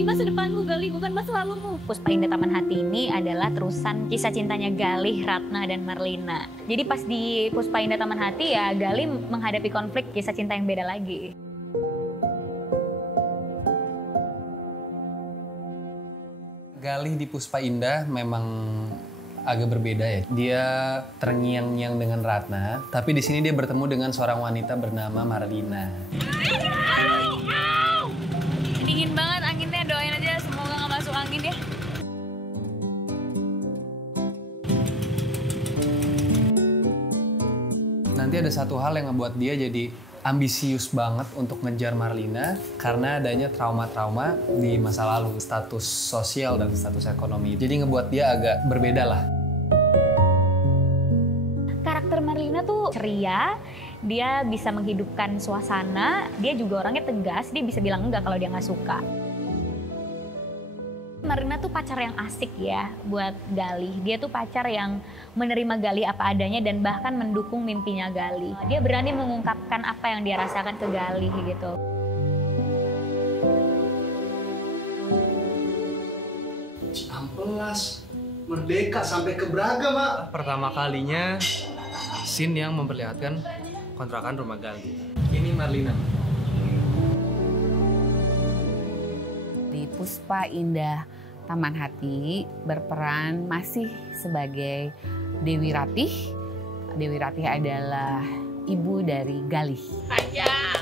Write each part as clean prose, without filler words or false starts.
Ini masa depanmu, Galih, bukan masa lalumu. Puspa Indah Taman Hati ini adalah terusan kisah cintanya Galih, Ratna, dan Marlina. Jadi pas di Puspa Indah Taman Hati ya Galih menghadapi konflik kisah cinta yang beda lagi. Galih di Puspa Indah memang agak berbeda ya. Dia terngiang-ngiang dengan Ratna, tapi di sini dia bertemu dengan seorang wanita bernama Marlina. Dingin banget anginnya, doain aja semoga nggak masuk angin ya. Nanti ada satu hal yang ngebuat dia jadi ambisius banget untuk ngejar Marlina karena adanya trauma-trauma di masa lalu, status sosial dan status ekonomi. Jadi ngebuat dia agak berbeda lah. Karakter Marlina tuh ceria, dia bisa menghidupkan suasana, dia juga orangnya tegas, dia bisa bilang enggak kalau dia nggak suka. Marlina tuh pacar yang asik ya buat Galih. Dia tuh pacar yang menerima Galih apa adanya dan bahkan mendukung mimpinya Galih. Dia berani mengungkapkan apa yang dia rasakan ke Galih gitu. Ciampelas, merdeka sampai ke Braga, Mak. Pertama kalinya scene yang memperlihatkan kontrakan rumah Galih. Ini Marlina. Di Puspa Indah Taman Hati berperan masih sebagai Dewi Ratih. Dewi Ratih adalah ibu dari Galih. Panjang.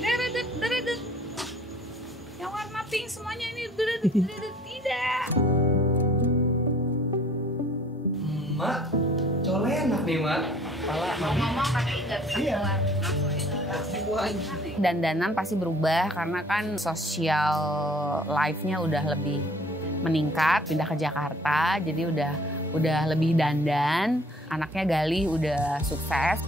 Deredet. Yang warna pink semuanya ini deredet. Tidak. Mak, cole enak nih, Mak. Mama kaki nggak bisa keluar. Dandanan pasti berubah karena kan sosial life-nya udah lebih meningkat, pindah ke Jakarta, jadi udah lebih dandan. Anaknya Galih udah sukses.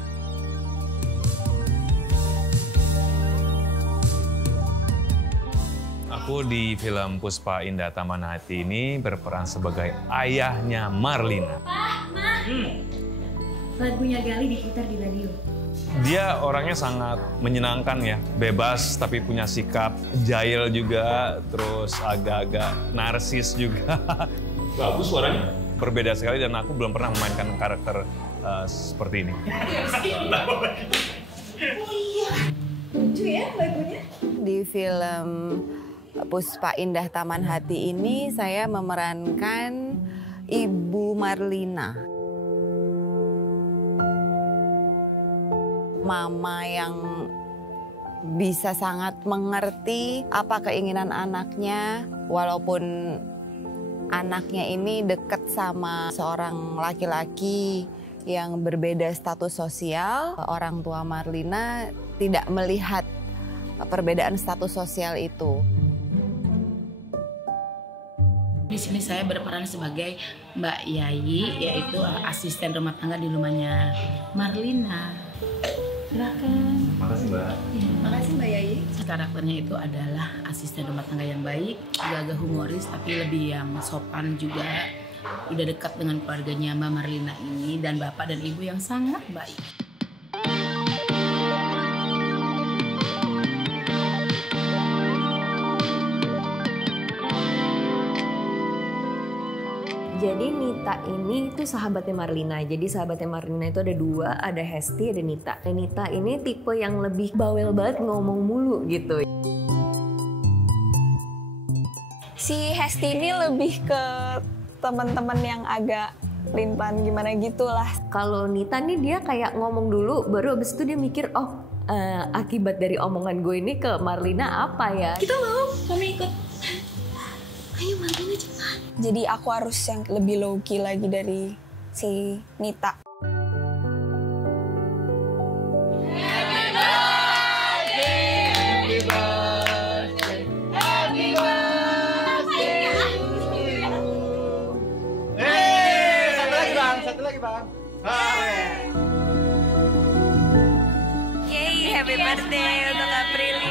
Aku di film Puspa Indah Taman Hati ini berperan sebagai ayahnya Marlina. Lagunya Galih diputar di radio. Dia orangnya sangat menyenangkan ya, bebas tapi punya sikap jahil juga, terus agak-agak narsis juga. Bagus suaranya. Berbeda sekali dan aku belum pernah memainkan karakter seperti ini. Oh iya, lucu ya lagunya. Di film Puspa Indah Taman Hati ini saya memerankan Ibu Marlina. Mama yang bisa sangat mengerti apa keinginan anaknya, walaupun anaknya ini dekat sama seorang laki-laki yang berbeda status sosial. Orang tua Marlina tidak melihat perbedaan status sosial itu. Di sini saya berperan sebagai Mbak Yayi, yaitu asisten rumah tangga di rumahnya Marlina. Silakan. Makasih, Mbak. Ya, makasih Mbak Yayi. Karakternya itu adalah asisten rumah tangga yang baik, agak humoris tapi lebih yang sopan juga. Udah dekat dengan keluarganya Mbak Marlina ini dan bapak dan ibu yang sangat baik. Jadi Nita ini tuh sahabatnya Marlina. Jadi sahabatnya Marlina itu ada dua, ada Hesti, ada Nita. Dan Nita ini tipe yang lebih bawel banget, ngomong mulu gitu. Si Hesti ini lebih ke teman-teman yang agak pelin-pelan gimana gitulah. Kalau Nita nih dia kayak ngomong dulu, baru abis itu dia mikir, oh akibat dari omongan gue ini ke Marlina apa ya? Kita mau, kami ikut. Ayo Marlina cepat. Jadi aku harus yang lebih low key lagi dari si Nita. Satu lagi bang. Yeay, happy birthday untuk Aprili.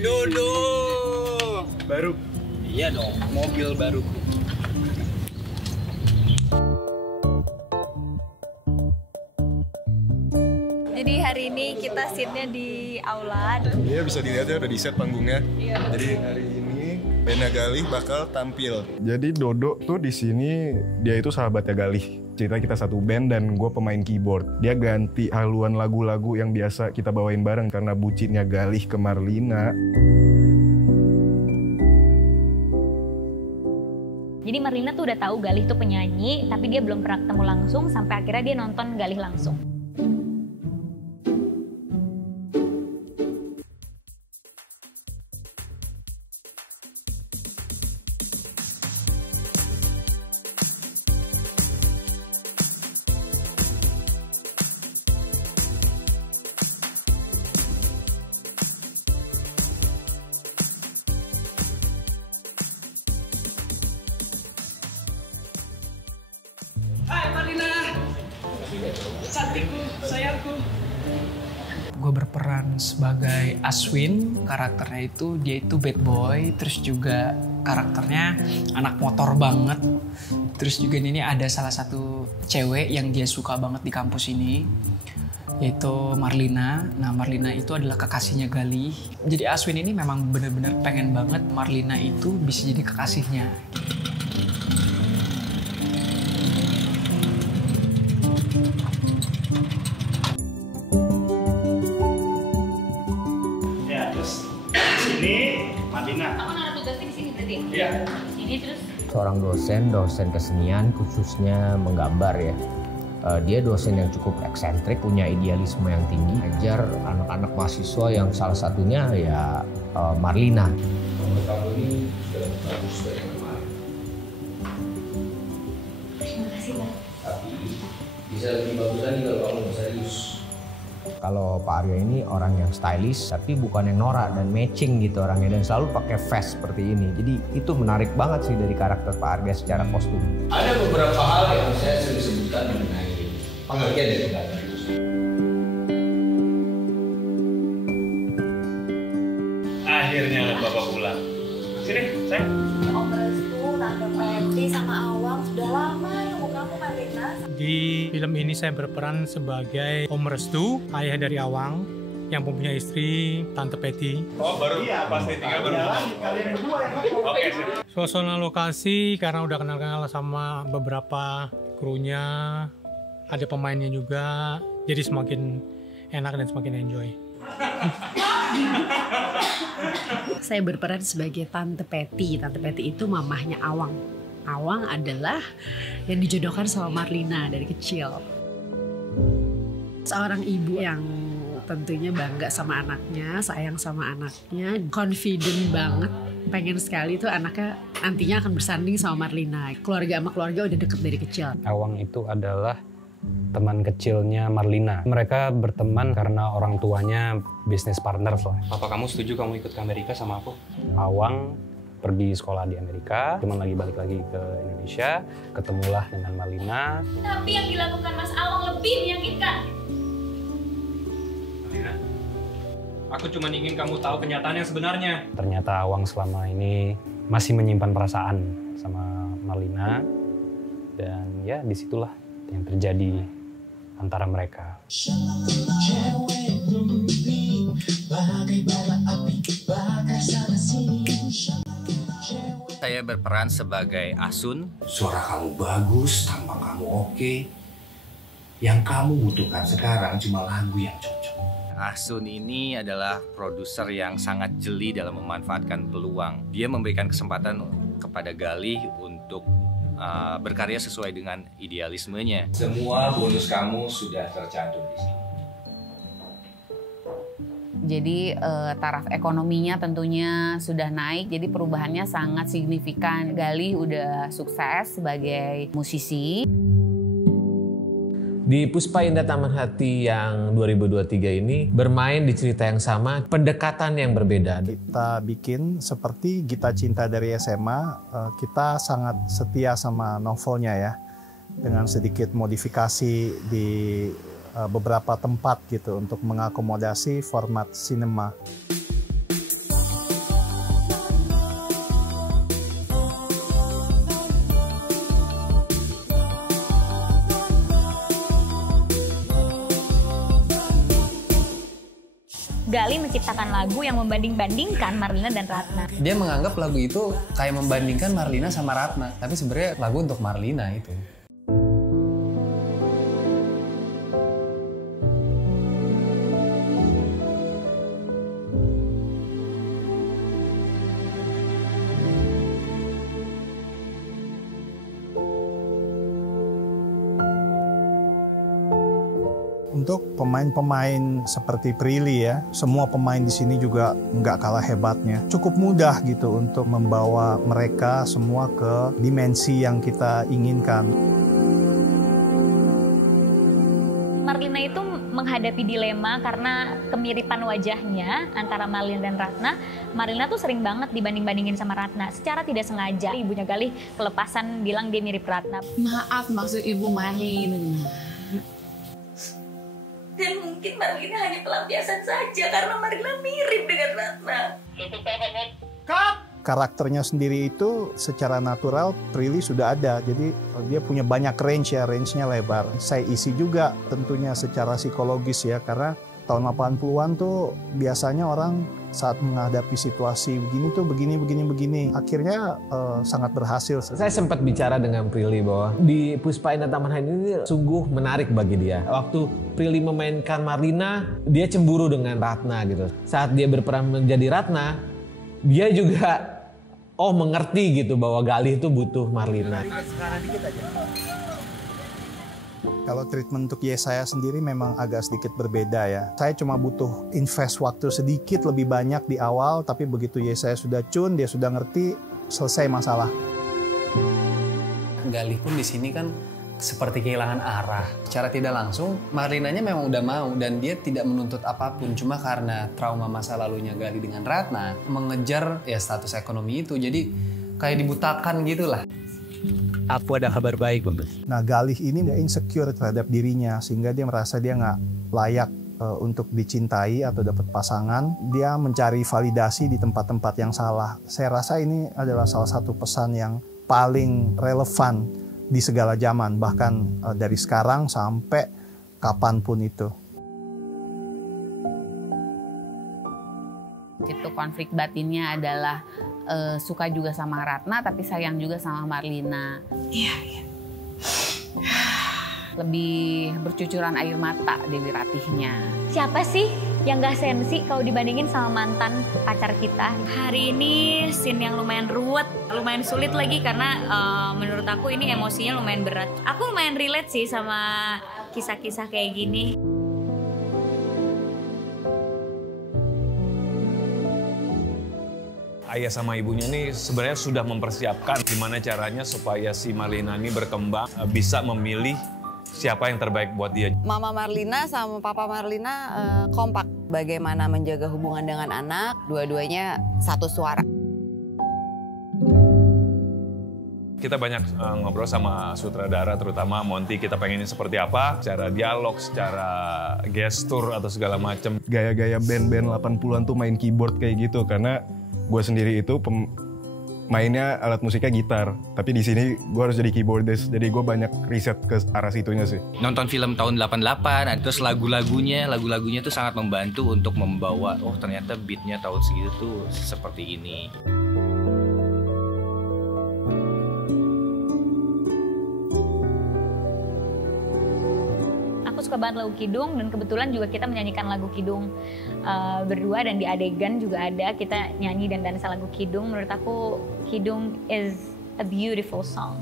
Duduk. Baru. Iya dong, mobil baru. Jadi hari ini kita scene-nya di aula. Iya, bisa dilihat ya udah di set panggungnya. Iya. Jadi hari ini Bena Galih bakal tampil. Jadi Dodo tuh di sini dia itu sahabatnya Galih. Cerita kita satu band dan gue pemain keyboard. Dia ganti haluan lagu-lagu yang biasa kita bawain bareng karena bucinnya Galih ke Marlina. Jadi Marlina tuh udah tahu Galih tuh penyanyi, tapi dia belum pernah ketemu langsung sampai akhirnya dia nonton Galih langsung. Gue berperan sebagai Aswin, karakternya itu dia itu bad boy, terus juga karakternya anak motor banget. Terus juga ini ada salah satu cewek yang dia suka banget di kampus ini, yaitu Marlina. Nah, Marlina itu adalah kekasihnya Galih. Jadi Aswin ini memang benar-benar pengen banget Marlina itu bisa jadi kekasihnya. Kamu naruh tugasnya di sini berarti? Iya. Ini terus? Seorang dosen kesenian khususnya menggambar ya. Dia dosen yang cukup eksentrik, punya idealisme yang tinggi, ajar anak-anak mahasiswa yang salah satunya ya Marlina. Kamu ini sudah bagus dari kemarin. Terima kasih, Bang. Tapi bisa lebih bagus lagi kalau kamu serius. Kalau Pak Aryo ini orang yang stylish tapi bukan yang norak dan matching gitu orangnya, dan selalu pakai vest seperti ini. Jadi itu menarik banget sih dari karakter Pak Aryo secara kostum. Ada beberapa hal yang saya sering sebutkan mengenai pengertian dari karakter itu. Akhirnya Bapak pulang. Sini, sayang. Om Restu, Tante Peti, sama Awang sudah lama nunggu kamu, Marlina. Di film ini saya berperan sebagai Om Restu, ayah dari Awang, yang mempunyai istri Tante Peti. Oh, baru pasti tinggal baru. Oke, sip. Suasana lokasi karena udah kenal-kenal sama beberapa krunya, ada pemainnya juga, jadi semakin enak dan semakin enjoy. Saya berperan sebagai Tante Peti. Tante Peti itu mamahnya Awang. Awang adalah yang dijodohkan sama Marlina dari kecil. Seorang ibu yang tentunya bangga sama anaknya, sayang sama anaknya, confident banget. Pengen sekali tuh anaknya nantinya akan bersanding sama Marlina. Keluarga sama keluarga udah deket dari kecil. Awang itu adalah teman kecilnya Marlina. Mereka berteman karena orang tuanya bisnis partners lah. Papa kamu setuju kamu ikut ke Amerika sama aku? Awang pergi sekolah di Amerika, cuman lagi balik lagi ke Indonesia, ketemulah dengan Marlina. Tapi yang dilakukan Mas Awang lebih menyakitkan. Marlina, aku cuma ingin kamu tahu kenyataan yang sebenarnya. Ternyata Awang selama ini masih menyimpan perasaan sama Marlina, dan ya disitulah yang terjadi antara mereka. Saya berperan sebagai Asun. Suara kamu bagus, tampang kamu oke. Yang kamu butuhkan sekarang cuma lagu yang cocok. Asun ini adalah produser yang sangat jeli dalam memanfaatkan peluang. Dia memberikan kesempatan kepada Galih untuk berkarya sesuai dengan idealismenya. Semua bonus kamu sudah tercantum di sini. Jadi taraf ekonominya tentunya sudah naik, jadi perubahannya sangat signifikan. Galih udah sukses sebagai musisi. Di Puspa Indah Taman Hati yang 2023 ini bermain di cerita yang sama, pendekatan yang berbeda. Kita bikin seperti Gita Cinta dari SMA, kita sangat setia sama novelnya ya. Dengan sedikit modifikasi di beberapa tempat gitu untuk mengakomodasi format sinema. Galih menciptakan lagu yang membanding-bandingkan Marlina dan Ratna. Dia menganggap lagu itu kayak membandingkan Marlina sama Ratna, tapi sebenarnya lagu untuk Marlina itu. Untuk pemain-pemain seperti Prilly ya, semua pemain di sini juga nggak kalah hebatnya. Cukup mudah gitu untuk membawa mereka semua ke dimensi yang kita inginkan. Marlina itu menghadapi dilema karena kemiripan wajahnya antara Marlina dan Ratna. Marlina tuh sering banget dibanding-bandingin sama Ratna. Secara tidak sengaja, ibunya Galih kelepasan bilang dia mirip Ratna. Maaf, maksud ibu Marlina. Dan mungkin Marlina hanya pelampiasan saja karena Marlina mirip dengan Ratna. Karakternya sendiri itu secara natural Prilly sudah ada, jadi dia punya banyak range-nya lebar. Saya isi juga tentunya secara psikologis ya, karena tahun 80-an tuh biasanya orang saat menghadapi situasi begini tuh begini. Akhirnya sangat berhasil. Saya sempat bicara dengan Prilly bahwa di Puspa Indah Taman Haini ini sungguh menarik bagi dia. Waktu Prilly memainkan Marlina, dia cemburu dengan Ratna gitu. Saat dia berperan menjadi Ratna, dia juga mengerti gitu bahwa Galih itu butuh Marlina. Kalau treatment untuk Yesaya sendiri memang agak sedikit berbeda ya. Saya cuma butuh invest waktu sedikit lebih banyak di awal, tapi begitu Yesaya sudah tune, dia sudah ngerti, selesai masalah. Galih pun di sini kan seperti kehilangan arah. Secara tidak langsung, Marlinanya memang udah mau dan dia tidak menuntut apapun. Cuma karena trauma masa lalunya Galih dengan Ratna, mengejar ya status ekonomi itu. Jadi kayak dibutakan gitulah. Aku ada kabar baik, Bang. Nah, Galih ini dia insecure terhadap dirinya, sehingga dia merasa dia nggak layak untuk dicintai atau dapat pasangan. Dia mencari validasi di tempat-tempat yang salah. Saya rasa ini adalah salah satu pesan yang paling relevan di segala zaman, bahkan dari sekarang sampai kapanpun itu. Itu konflik batinnya adalah suka juga sama Ratna tapi sayang juga sama Marlina. Iya. Lebih bercucuran air mata Dewi Ratihnya. Siapa sih yang gak sensi kalau dibandingin sama mantan pacar kita? Hari ini scene yang lumayan ruwet, lumayan sulit lagi karena menurut aku ini emosinya lumayan berat. Aku lumayan relate sih sama kisah-kisah kayak gini. Ayah sama ibunya ini sebenarnya sudah mempersiapkan gimana caranya supaya si Marlina ini berkembang, bisa memilih siapa yang terbaik buat dia. Mama Marlina sama Papa Marlina kompak. Bagaimana menjaga hubungan dengan anak, dua-duanya satu suara. Kita banyak ngobrol sama sutradara, terutama Monty, kita pengennya seperti apa, secara dialog, secara gestur atau segala macam. Gaya-gaya band-band 80-an tuh main keyboard kayak gitu, karena gue sendiri itu mainnya alat musiknya gitar, tapi di sini gue harus jadi keyboardist, jadi gue banyak riset ke arah situnya sih. Nonton film tahun 88, terus lagunya tuh sangat membantu untuk membawa, oh ternyata beatnya tahun segitu tuh seperti ini. Aku suka banget lagu Kidung dan kebetulan juga kita menyanyikan lagu Kidung berdua dan di adegan juga ada kita nyanyi dan dansa lagu Kidung. Menurut aku Kidung is a beautiful song.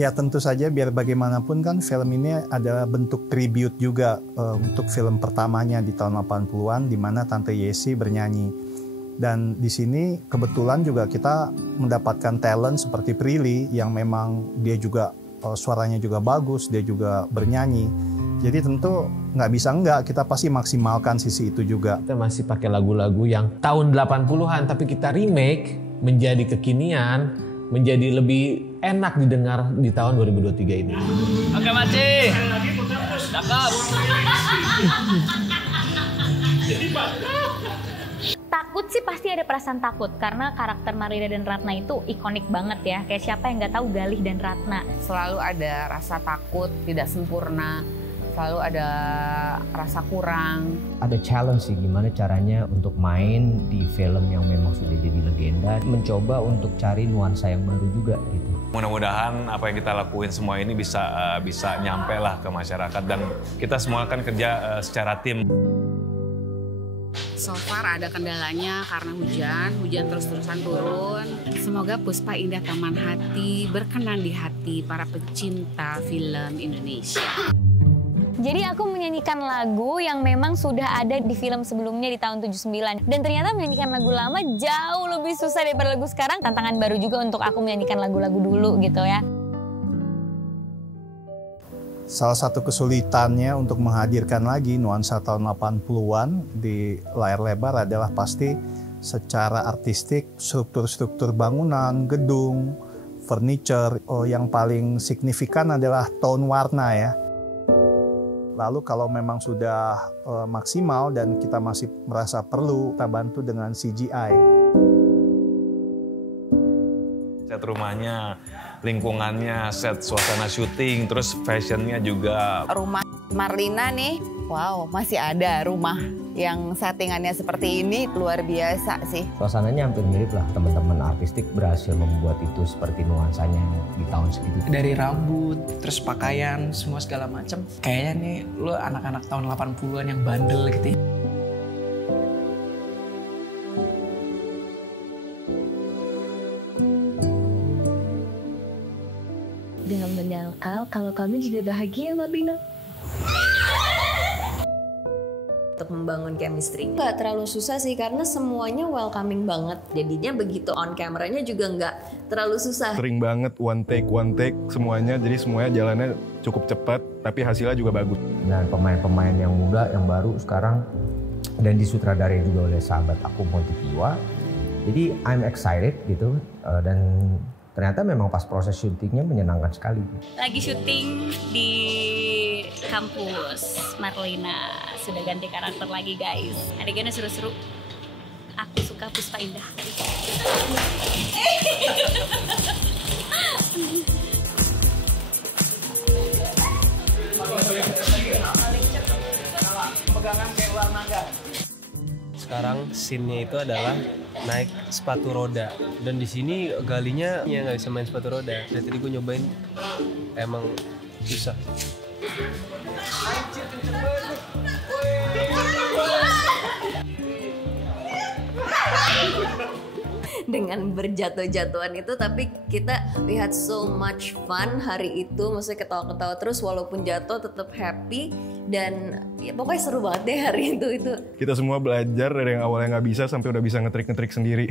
Ya tentu saja biar bagaimanapun kan film ini adalah bentuk tribute juga untuk film pertamanya di tahun 80-an di mana Tante Yesi bernyanyi. Dan di sini kebetulan juga kita mendapatkan talent seperti Prilly yang memang dia juga suaranya juga bagus, dia juga bernyanyi. Jadi tentu nggak bisa enggak, kita pasti maksimalkan sisi itu juga. Kita masih pakai lagu-lagu yang tahun 80-an tapi kita remake menjadi kekinian, menjadi lebih enak didengar di tahun 2023 ini. Oke, Maci. Cakep. Takut sih pasti ada perasaan takut karena karakter Marlina dan Ratna itu ikonik banget ya. Kayak siapa yang nggak tahu Galih dan Ratna. Selalu ada rasa takut, tidak sempurna, selalu ada rasa kurang. Ada challenge sih gimana caranya untuk main di film yang memang sudah jadi legenda, mencoba untuk cari nuansa yang baru juga gitu. Mudah-mudahan apa yang kita lakuin semua ini bisa nyampe lah ke masyarakat, dan kita semua kan kerja secara tim. So far ada kendalanya karena hujan terus-terusan turun. Semoga Puspa Indah Taman Hati berkenan di hati para pecinta film Indonesia. Jadi aku menyanyikan lagu yang memang sudah ada di film sebelumnya di tahun 79. Dan ternyata menyanyikan lagu lama jauh lebih susah daripada lagu sekarang. Tantangan baru juga untuk aku menyanyikan lagu-lagu dulu gitu ya. Salah satu kesulitannya untuk menghadirkan lagi nuansa tahun 80-an di layar lebar adalah pasti secara artistik, struktur-struktur bangunan, gedung, furniture. Yang paling signifikan adalah tone warna ya. Lalu kalau memang sudah maksimal dan kita masih merasa perlu, kita bantu dengan CGI. Set rumahnya, lingkungannya, set suasana syuting, terus fashionnya juga. Rumah Marlina nih, wow, masih ada rumah yang settingannya seperti ini, luar biasa sih. Suasananya hampir mirip lah, teman-teman artistik berhasil membuat itu seperti nuansanya di tahun segitu. Dari rambut, terus pakaian, semua segala macam. Kayaknya nih lo anak-anak tahun 80-an yang bandel gitu ya. Dengan menyangkal kalau kami juga bahagia, Marlina. Untuk membangun chemistry. Nggak terlalu susah sih karena semuanya welcoming banget. Jadinya begitu on kameranya juga nggak terlalu susah. Sering banget one take semuanya, jadi semuanya jalannya cukup cepat tapi hasilnya juga bagus. Dan pemain-pemain yang muda, yang baru sekarang dan disutradarai juga oleh sahabat aku Monty Kiwa. Jadi I'm excited gitu dan ternyata memang pas proses syutingnya menyenangkan sekali. Lagi syuting di kampus Marlina. Sudah ganti karakter lagi guys. Adegannya seru-seru. Aku suka Puspa Indah. Pegangan kayak ular naga. Sekarang scene-nya itu adalah naik sepatu roda, dan di sini Galinya ya nggak bisa main sepatu roda. Dari tadi gue nyobain emang susah. Dengan berjatuh-jatuhan itu, tapi we had so much fun hari itu, maksudnya ketawa-ketawa terus walaupun jatuh tetap happy, dan ya pokoknya seru banget deh hari itu. Kita semua belajar dari yang awalnya nggak bisa sampai udah bisa ngetrik-ngetrik sendiri.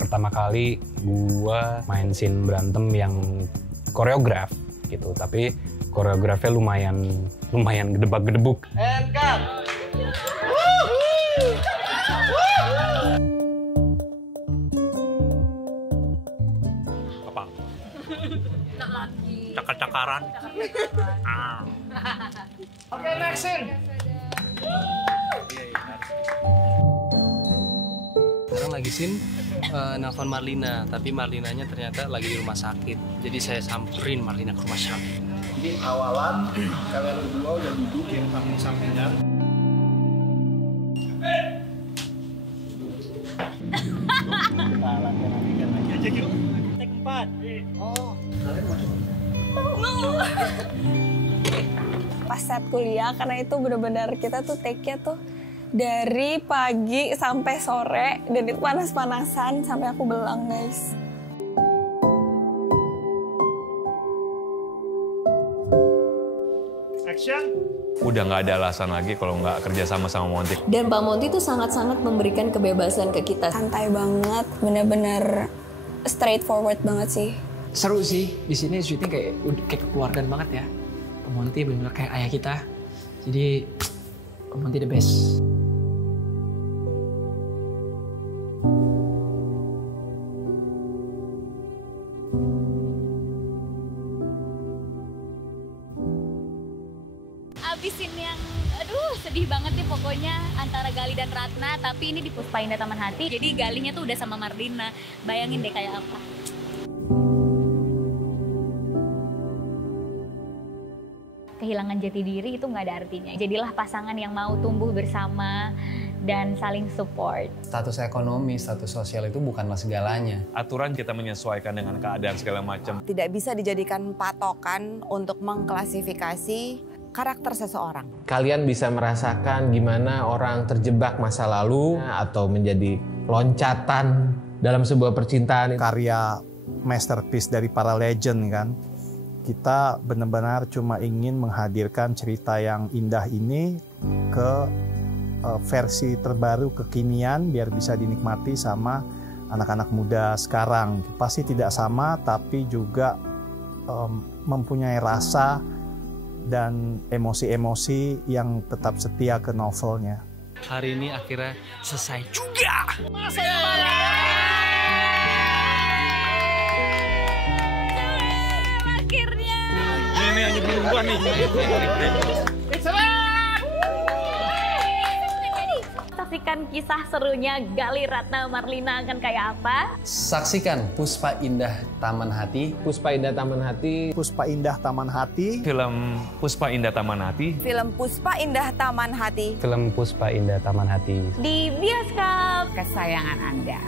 Pertama kali gua main scene berantem yang koreograf gitu, tapi koreografnya lumayan gedebak-gedebuk. And cut. Apa? Cakar-cakaran. Oke, next scene. Sekarang lagi scene nelfon Marlina, tapi Marlinanya ternyata lagi di rumah sakit. Jadi saya samperin Marlina ke rumah sakit. Jadi awalan kalian berdua udah duduk yang samping-sampingan. Lagi aja yuk. Take 4. Oh, kalian mau? Pas set kuliah, karena itu benar-benar kita tuh take-nya tuh dari pagi sampai sore, dan itu panas-panasan sampai aku belang guys. Action. Udah nggak ada alasan lagi kalau nggak kerja sama Monty. Dan Pak Monty itu sangat-sangat memberikan kebebasan ke kita. Santai banget, bener-bener straightforward banget sih. Seru sih, di sini syuting kayak kekeluargaan banget ya. Pak Monty bener-bener kayak ayah kita. Jadi Pak Monty the best. Abisin yang, aduh sedih banget nih pokoknya antara Gali dan Ratna, tapi ini di Puspa Indah Taman Hati, jadi Galinya tuh udah sama Marlina. Bayangin deh kayak apa. kehilangan jati diri itu nggak ada artinya. Jadilah pasangan yang mau tumbuh bersama dan saling support. Status ekonomi, status sosial itu bukanlah segalanya. Aturan kita menyesuaikan dengan keadaan segala macam. Tidak bisa dijadikan patokan untuk mengklasifikasi karakter seseorang. Kalian bisa merasakan gimana orang terjebak masa lalu atau menjadi loncatan dalam sebuah percintaan. Karya masterpiece dari para legend kan. Kita benar-benar cuma ingin menghadirkan cerita yang indah ini ke versi terbaru kekinian biar bisa dinikmati sama anak-anak muda sekarang. Pasti tidak sama tapi juga mempunyai rasa dan emosi-emosi yang tetap setia ke novelnya. Hari ini akhirnya selesai juga. Akhirnya. Ini hanya perempuan nih. Saksikan kisah serunya Galih Ratna Marlina akan kayak apa? Saksikan Puspa Indah Taman Hati. Puspa Indah Taman Hati. Puspa Indah Taman Hati. Film Puspa Indah Taman Hati. Film Puspa Indah Taman Hati. Film Puspa Indah Taman Hati. Di bioskop Kesayangan Anda.